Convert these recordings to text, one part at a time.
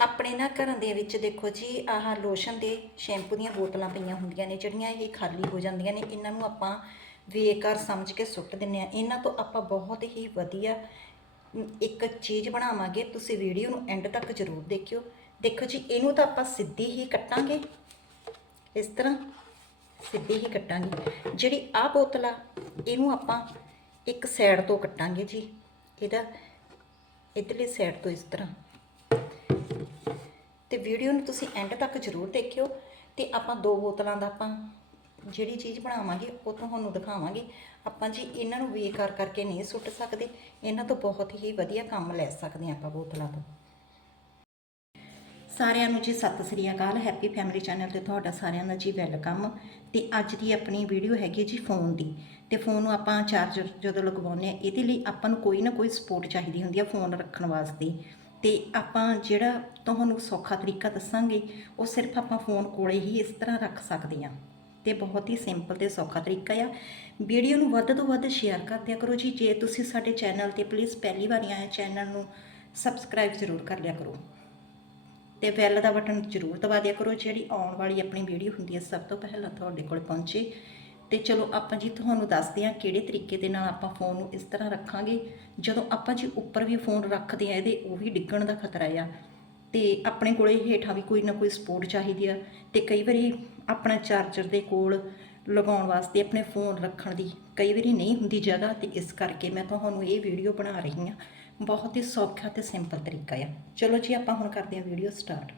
ਆਪਣੇ ਨਾ ਘਰਾਂ ਦੇ ਵਿੱਚ ਦੇਖੋ ਜੀ, ਆਹ ਲੋਸ਼ਨ ਦੇ ਸ਼ੈਂਪੂ ਦੀਆਂ ਬੋਤਲਾਂ ਪਈਆਂ ਹੁੰਦੀਆਂ ਨੇ, ਜਿਹੜੀਆਂ ਇਹ ਖਾਲੀ ਹੋ ਜਾਂਦੀਆਂ ਨੇ, ਇਹਨਾਂ ਨੂੰ ਆਪਾਂ ਬੇਕਾਰ ਸਮਝ ਕੇ ਸੁੱਟ ਦਿੰਨੇ ਆ ਇਹਨਾਂ ਤੋਂ ਆਪਾਂ ਬਹੁਤ ਹੀ ਵਧੀਆ ਇੱਕ ਚੀਜ਼ ਬਣਾਵਾਂਗੇ। ਤੁਸੀਂ ਵੀਡੀਓ ਨੂੰ ਐਂਡ ਤੱਕ ਜ਼ਰੂਰ ਦੇਖਿਓ। ਦੇਖੋ ਜੀ, ਇਹਨੂੰ ਤਾਂ ਆਪਾਂ ਸਿੱਧੀ ਹੀ ਕੱਟਾਂਗੇ। ਇਸ ਤਰ੍ਹਾਂ ਸਿੱਧੀ ਹੀ ਕੱਟਾਂਗੇ। ਜਿਹੜੀ ਆਹ ਬੋਤਲ ਆ, ਇਹਨੂੰ ਆਪਾਂ ਇੱਕ ਸਾਈਡ ਤੋਂ ਕੱਟਾਂਗੇ ਜੀ। ਇਹਦਾ ਇਧਰਲੀ ਸਾਈਡ ਤੋਂ ਇਸ ਤਰ੍ਹਾਂ। ਤੇ ਵੀਡੀਓ ਨੂੰ ਤੁਸੀਂ ਐਂਡ ਤੱਕ ਜ਼ਰੂਰ ਦੇਖਿਓ ਤੇ ਆਪਾਂ ਦੋ ਬੋਤਲਾਂ ਦਾ ਆਪਾਂ ਜਿਹੜੀ ਚੀਜ਼ ਬਣਾਵਾਂਗੇ, ਉਹ ਤੁਹਾਨੂੰ ਦਿਖਾਵਾਂਗੇ। ਆਪਾਂ ਜੀ ਇਹਨਾਂ ਨੂੰ ਬੇਕਾਰ ਕਰਕੇ ਨਹੀਂ ਸੁੱਟ ਸਕਦੇ। ਇਹਨਾਂ ਤੋਂ ਬਹੁਤ ਹੀ ਵਧੀਆ ਕੰਮ ਲੈ ਸਕਦੇ ਹਾਂ ਆਪਾਂ ਬੋਤਲਾਂ ਤੋਂ। ਸਾਰਿਆਂ ਨੂੰ ਜੀ ਸਤਿ ਸ੍ਰੀ ਅਕਾਲ। ਹੈਪੀ ਫੈਮਿਲੀ ਚੈਨਲ ਤੇ ਤੁਹਾਡਾ ਸਾਰਿਆਂ ਦਾ ਜੀ ਵੈਲਕਮ ਤੇ ਅੱਜ ਦੀ ਆਪਣੀ ਵੀਡੀਓ ਹੈਗੀ ਜੀ ਫੋਨ ਦੀ। ਤੇ ਫੋਨ ਨੂੰ ਆਪਾਂ ਚਾਰਜਰ ਜਦੋਂ ਲਗਵਾਉਂਦੇ ਆ ਇਹਦੇ ਲਈ ਆਪਾਂ ਨੂੰ ਕੋਈ ਨਾ ਕੋਈ ਸਪੋਰਟ ਚਾਹੀਦੀ ਹੁੰਦੀ ਆ ਫੋਨ ਰੱਖਣ ਵਾਸਤੇ। ਤੇ ਆਪਾਂ ਜਿਹੜਾ ਤੁਹਾਨੂੰ ਸੌਖਾ ਤਰੀਕਾ ਦੱਸਾਂਗੇ, ਉਹ ਸਿਰਫ ਆਪਾਂ ਫੋਨ ਕੋਲੇ ਹੀ ਇਸ ਤਰ੍ਹਾਂ ਰੱਖ ਸਕਦੇ ਹਾਂ। ਤੇ ਬਹੁਤ ਹੀ ਸਿੰਪਲ ਤੇ ਸੌਖਾ ਤਰੀਕਾ ਆ। ਵੀਡੀਓ ਨੂੰ ਵੱਧ ਤੋਂ ਵੱਧ ਸ਼ੇਅਰ ਕਰ ਦਿਆ ਕਰੋ ਜੀ। ਜੇ ਤੁਸੀਂ ਸਾਡੇ ਚੈਨਲ ਤੇ ਪਲੀਜ਼ ਪਹਿਲੀ ਵਾਰ ਆਏ ਚੈਨਲ ਨੂੰ ਸਬਸਕ੍ਰਾਈਬ ਜ਼ਰੂਰ ਕਰ ਲਿਆ ਕਰੋ। ਤੇ ਬੈਲ ਦਾ ਬਟਨ ਜ਼ਰੂਰ ਦਬਾ ਦਿਆ ਕਰੋ। ਜਿਹੜੀ ਆਉਣ ਵਾਲੀ ਆਪਣੀ ਵੀਡੀਓ ਹੁੰਦੀ ਹੈ, ਸਭ ਤੋਂ ਪਹਿਲਾਂ ਤੁਹਾਡੇ ਕੋਲ ਪਹੁੰਚੇ। ਤੇ ਚਲੋ ਆਪਾਂ ਜੀ ਤੁਹਾਨੂੰ ਦੱਸਦੇ ਹਾਂ ਕਿਹੜੇ ਤਰੀਕੇ ਦੇ ਨਾਲ ਆਪਾਂ ਫੋਨ ਨੂੰ ਇਸ ਤਰ੍ਹਾਂ ਰੱਖਾਂਗੇ। ਜਦੋਂ ਆਪਾਂ ਜੀ ਉੱਪਰ ਵੀ ਫੋਨ ਰੱਖਦੇ ਆ ਇਹਦੇ, ਉਹ ਵੀ ਡਿੱਗਣ ਦਾ ਖਤਰਾ ਆ। ਤੇ ਆਪਣੇ ਕੋਲੇ ਹੇਠਾਂ ਵੀ ਕੋਈ ਨਾ ਕੋਈ ਸਪੋਰਟ ਚਾਹੀਦੀ ਆ। ਤੇ ਕਈ ਵਾਰੀ ਆਪਣਾ ਚਾਰਜਰ ਦੇ ਕੋਲ ਲਗਾਉਣ ਵਾਸਤੇ ਆਪਣੇ ਫੋਨ ਰੱਖਣ ਦੀ ਕਈ ਵਾਰੀ ਨਹੀਂ ਹੁੰਦੀ ਜਗ੍ਹਾ ਤੇ ਇਸ ਕਰਕੇ ਮੈਂ ਤੁਹਾਨੂੰ ਇਹ ਵੀਡੀਓ ਬਣਾ ਰਹੀ ਹਾਂ। ਬਹੁਤ ਹੀ ਸੌਖਾ ਤੇ ਸਿੰਪਲ ਤਰੀਕਾ ਆ। ਚਲੋ ਜੀ ਆਪਾਂ ਹੁਣ ਕਰਦੇ ਹਾਂ ਵੀਡੀਓ ਸਟਾਰਟ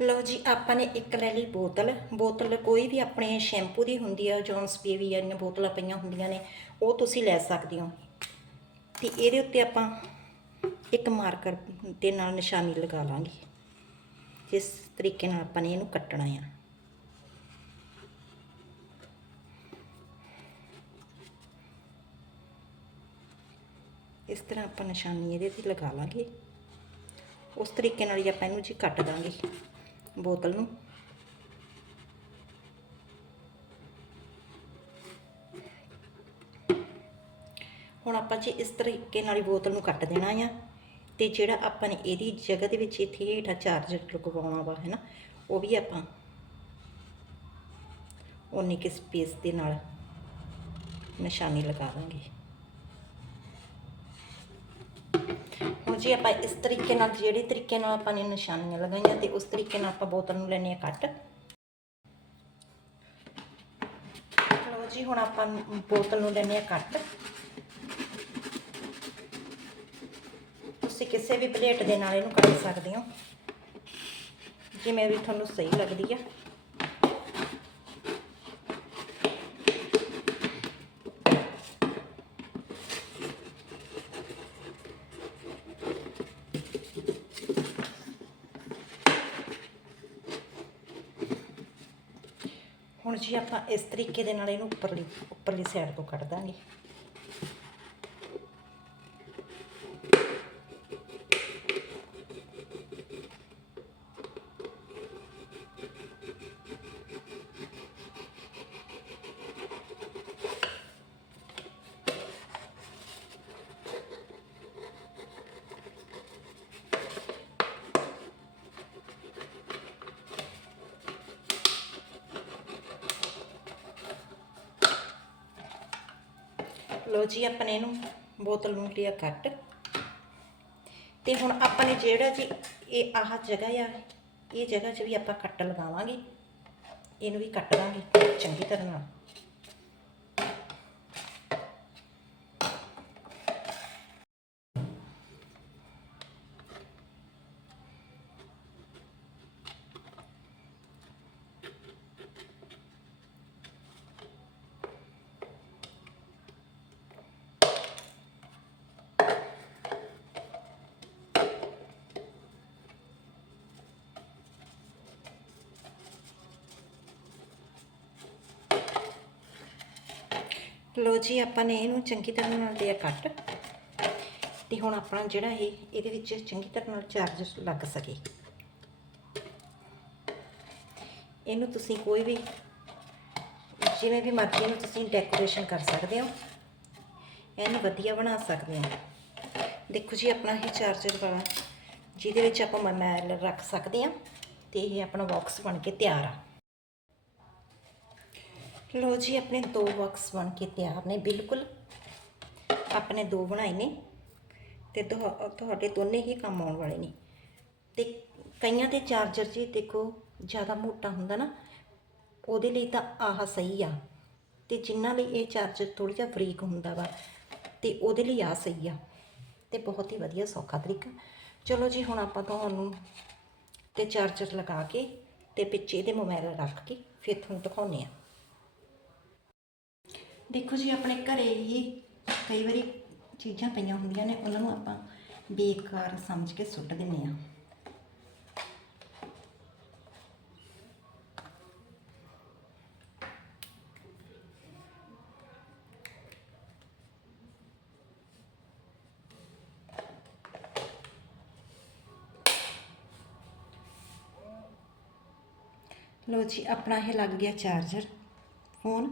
ਲਓ ਜੀ, ਆਪਾਂ ਨੇ ਇੱਕ ਲੈ ਲਈ ਬੋਤਲ। ਬੋਤਲ ਕੋਈ ਵੀ ਆਪਣੇ ਸ਼ੈਂਪੂ ਦੀ ਹੁੰਦੀ ਆ, ਜੌਨਸ ਬੇਬੀ ਦੀਆਂ ਬੋਤਲਾਂ ਪਈਆਂ ਹੁੰਦੀਆਂ ਨੇ, ਉਹ ਤੁਸੀਂ ਲੈ ਸਕਦੇ ਹੋ। ਤੇ ਇਹਦੇ ਉੱਤੇ ਆਪਾਂ ਇੱਕ ਮਾਰਕਰ ਦੇ ਨਾਲ ਨਿਸ਼ਾਨੀ ਲਗਾ ਲਾਂਗੇ। ਜਿਸ ਤਰੀਕੇ ਨਾਲ ਆਪਾਂ ਨੇ ਇਹਨੂੰ ਕੱਟਣਾ ਆ। ਇਸ ਤਰ੍ਹਾਂ ਆਪਾਂ ਨਿਸ਼ਾਨੀ ਇਹਦੇ ਤੇ ਲਗਾ ਲਾਂਗੇ। ਉਸ ਤਰੀਕੇ ਨਾਲ ਹੀ ਆਪਾਂ ਇਹਨੂੰ ਜੀ ਕੱਟ ਦਾਂਗੇ। ਬੋਤਲ ਨੂੰ। ਹੁਣ ਆਪਾਂ ਜੇ ਇਸ ਤਰੀਕੇ ਨਾਲ ਹੀ ਬੋਤਲ ਨੂੰ ਕੱਟ ਦੇਣਾ ਆ, ਤੇ ਜਿਹੜਾ ਆਪਾਂ ਨੇ ਇਹਦੀ ਜਗ੍ਹਾ ਦੇ ਵਿੱਚ ਇੱਥੇ ਹੇਠਾਂ ਚਾਰਜਰ ਲਗਵਾਉਣਾ ਵਾ, ਹੈ ਨਾ, ਉਹ ਵੀ ਆਪਾਂ ਉਨੀ ਕਿ ਸਪੇਸ ਦੇ ਨਾਲ ਨਿਸ਼ਾਨੀ ਲਗਾ ਦਾਂਗੇ। ਜੀ ਆਪਾਂ ਇਸ ਤਰੀਕੇ ਨਾਲ, ਜਿਹੜੇ ਤਰੀਕੇ ਨਾਲ ਆਪਾਂ ਨੇ ਨਿਸ਼ਾਨੀਆਂ ਲਗਾਈਆਂ ਤੇ ਉਸ ਤਰੀਕੇ ਨਾਲ ਆਪਾਂ ਬੋਤਲ ਨੂੰ ਲੈਣੇ ਆ ਕੱਟ ਲਓ ਜੀ, ਹੁਣ ਆਪਾਂ ਬੋਤਲ ਨੂੰ ਲੈਣੇ ਆ ਕੱਟ ਤੁਸੀਂ ਕਿਸੇ ਵੀ ਪਲੇਟ ਦੇ ਨਾਲ ਇਹਨੂੰ ਕੱਟ ਸਕਦੇ ਹੋ। ਜਿਵੇਂ ਵੀ ਤੁਹਾਨੂੰ ਸਹੀ ਲੱਗਦੀ ਆ। ਹੁਣ ਜੀ ਆਪਾਂ ਇਸ ਤਰੀਕੇ ਦੇ ਨਾਲ ਇਹਨੂੰ ਉੱਪਰਲੀ ਉੱਪਰਲੀ ਸਾਈਡ ਤੋਂ ਕੱਢ ਦਾਂਗੇ ਲੋ ਜੀ ਆਪਾਂ ਨੇ ਇਹਨੂੰ ਬੋਤਲ ਨੂੰ ਲਿਆ ਕੱਟ। ਤੇ ਹੁਣ ਆਪਾਂ ਨੇ ਜਿਹੜਾ ਜੀ ਇਹ ਆਹ ਜਗ੍ਹਾ ਆ, ਇਹ ਜਗ੍ਹਾ 'ਚ ਵੀ ਆਪਾਂ ਕੱਟ ਲਗਾਵਾਂਗੇ। ਇਹਨੂੰ ਵੀ ਕੱਟ ਦਾਂਗੇ ਚੰਗੀ ਤਰ੍ਹਾਂ ਨਾਲ। ਲੋ ਜੀ, ਆਪਾਂ ਨੇ ਇਹਨੂੰ ਚੰਗੀ ਤਰ੍ਹਾਂ ਨਾਲ ਲਿਆ ਕੱਟ। ਤੇ ਹੁਣ ਆਪਣਾ ਜਿਹੜਾ ਇਹ, ਇਹਦੇ ਵਿੱਚ ਚੰਗੀ ਤਰ੍ਹਾਂ ਨਾਲ ਚਾਰਜਰ ਲੱਗ ਸਕੇ। ਇਹਨੂੰ ਤੁਸੀਂ ਕੋਈ ਵੀ, ਜਿਵੇਂ ਵੀ ਮਰਜ਼ੀ ਨੂੰ ਤੁਸੀਂ ਡੈਕੋਰੇਸ਼ਨ ਕਰ ਸਕਦੇ ਹੋ। ਇਹਨੂੰ ਵਧੀਆ ਬਣਾ ਸਕਦੇ ਹੋ। ਦੇਖੋ ਜੀ, ਆਪਣਾ ਇਹ ਚਾਰਜਰ ਵਾਲਾ, ਜਿਹਦੇ ਵਿੱਚ ਆਪਾਂ ਮੋਬਾਈਲ ਰੱਖ ਸਕਦੇ ਹਾਂ, ਤੇ ਇਹ ਆਪਣਾ ਬਾਕਸ ਬਣ ਕੇ ਤਿਆਰ ਆ। ਲੋ ਜੀ, ਆਪਣੇ ਦੋ ਬਾਕਸ ਬਣ ਕੇ ਤਿਆਰ ਨੇ, ਬਿਲਕੁਲ। ਆਪਣੇ ਦੋ ਬਣਾਏ ਨੇ ਤੇ ਤੁਹਾ- ਤੁਹਾਡੇ ਦੋਨੇ ਹੀ ਕੰਮ ਆਉਣ ਵਾਲੇ ਨੇ। ਤੇ ਕਈਆਂ ਦੇ ਚਾਰਜਰ ਜੀ ਦੇਖੋ, ਜ਼ਿਆਦਾ ਮੋਟਾ ਹੁੰਦਾ ਨਾ, ਉਹਦੇ ਲਈ ਤਾਂ ਆਹ ਸਹੀ ਆ। ਤੇ ਜਿਨ੍ਹਾਂ ਲਈ ਇਹ ਚਾਰਜਰ ਥੋੜਾ ਜਿਹਾ ਬਰੀਕ ਹੁੰਦਾ ਵਾ, ਤੇ ਉਹਦੇ ਲਈ ਆ ਸਹੀ ਆ। ਤੇ ਬਹੁਤ ਹੀ ਵਧੀਆ, ਸੌਖਾ ਤਰੀਕਾ। ਚਲੋ ਜੀ, ਹੁਣ ਆਪਾਂ ਤੁਹਾਨੂੰ ਤੇ ਚਾਰਜਰ ਲਗਾ ਕੇ ਤੇ ਪਿੱਛੇ ਇਹਦੇ ਮੋਬਾਈਲ ਰੱਖ ਕੇ ਫਿਰ ਤੁਹਾਨੂੰ ਦਿਖਾਉਂਦੇ ਆ ਦੇਖੋ ਜੀ, ਆਪਣੇ ਘਰੇ ਹੀ ਕਈ ਵਾਰੀ ਚੀਜ਼ਾਂ ਪਈਆਂ ਹੁੰਦੀਆਂ ਨੇ, ਉਹਨਾਂ ਨੂੰ ਆਪਾਂ ਬੇਕਾਰ ਸਮਝ ਕੇ ਸੁੱਟ ਦਿੰਨੇ ਆ ਲੋ ਜੀ, ਆਪਣਾ ਇਹ ਲੱਗ ਗਿਆ ਚਾਰਜਰ, ਫੋਨ।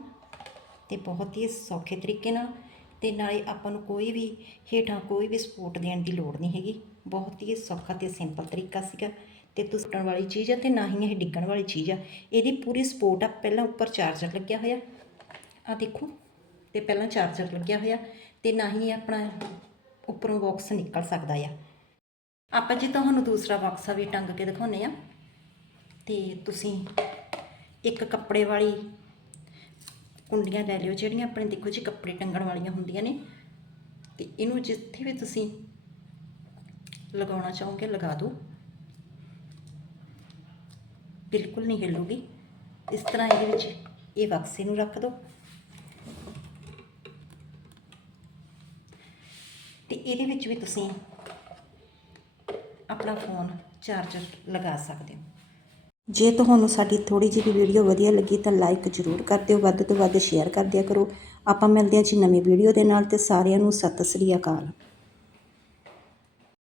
ਅਤੇ ਬਹੁਤ ਹੀ ਸੌਖੇ ਤਰੀਕੇ ਨਾਲ ਅਤੇ ਨਾਲੇ ਆਪਾਂ ਨੂੰ ਕੋਈ ਵੀ ਹੇਠਾਂ ਕੋਈ ਵੀ ਸਪੋਰਟ ਦੇਣ ਦੀ ਲੋੜ ਨਹੀਂ ਹੈਗੀ। ਬਹੁਤ ਹੀ ਸੌਖਾ ਤੇ ਸਿੰਪਲ ਤਰੀਕਾ ਸੀਗਾ ਤੇ ਤੁਸਟਣ ਵਾਲੀ ਚੀਜ਼ ਆ ਤੇ ਨਾ ਹੀ ਇਹ ਡਿੱਗਣ ਵਾਲੀ ਚੀਜ਼ ਆ। ਇਹਦੀ ਪੂਰੀ ਸਪੋਰਟ ਆ, ਪਹਿਲਾਂ ਉੱਪਰ ਚਾਰਜਰ ਲੱਗਿਆ ਹੋਇਆ। ਆ ਦੇਖੋ, ਤੇ ਪਹਿਲਾਂ ਚਾਰਜਰ ਲੱਗਿਆ ਹੋਇਆ ਤੇ ਨਾ ਹੀ ਇਹ ਆਪਣਾ ਉੱਪਰੋਂ ਬਾਕਸ ਨਿਕਲ ਸਕਦਾ ਆ। ਆਪਾਂ ਜੀ ਤੁਹਾਨੂੰ ਦੂਸਰਾ ਬਾਕਸ ਆ ਵੀ ਟੰਗ ਕੇ ਦਿਖਾਉਂਦੇ ਆ। ਤੇ ਤੁਸੀਂ ਇੱਕ ਕੱਪੜੇ ਵਾਲੀ ਕੁੰਡੀਆਂ ਲੈ ਲਿਓ, ਜਿਹੜੀਆਂ ਆਪਣੇ ਦੇਖੋ ਜੀ ਕੱਪੜੇ ਟੰਗਣ ਵਾਲੀਆਂ ਹੁੰਦੀਆਂ ਨੇ। ਤੇ ਇਹਨੂੰ ਜਿੱਥੇ ਵੀ ਤੁਸੀਂ ਲਗਾਉਣਾ ਚਾਹੋਗੇ, ਲਗਾ ਦਿਓ। ਬਿਲਕੁਲ ਨਹੀਂ ਹਿੱਲੂਗੀ। ਇਸ ਤਰ੍ਹਾਂ ਇਹਦੇ ਵਿੱਚ ਇਹ ਵਕਸੇ ਨੂੰ ਰੱਖ ਦਿਓ। ਤੇ ਇਹਦੇ ਵਿੱਚ ਵੀ ਤੁਸੀਂ ਆਪਣਾ ਫੋਨ ਚਾਰਜਰ ਲਗਾ ਸਕਦੇ ਹੋ। ਜੇ ਤੁਹਾਨੂੰ ਸਾਡੀ ਥੋੜੀ ਜਿਹੀ ਵੀਡੀਓ ਵਧੀਆ ਲੱਗੀ ਤਾਂ ਲਾਈਕ ਜ਼ਰੂਰ ਕਰ ਦਿਓ, ਵੱਧ ਤੋਂ ਵੱਧ ਸ਼ੇਅਰ ਕਰ ਦਿਆ ਕਰੋ। ਆਪਾਂ ਮਿਲਦੇ ਹਾਂ ਜੀ ਨਵੀਂ ਵੀਡੀਓ ਦੇ ਨਾਲ ਤੇ ਸਾਰਿਆਂ ਨੂੰ ਸਤਿ ਸ੍ਰੀ ਅਕਾਲ।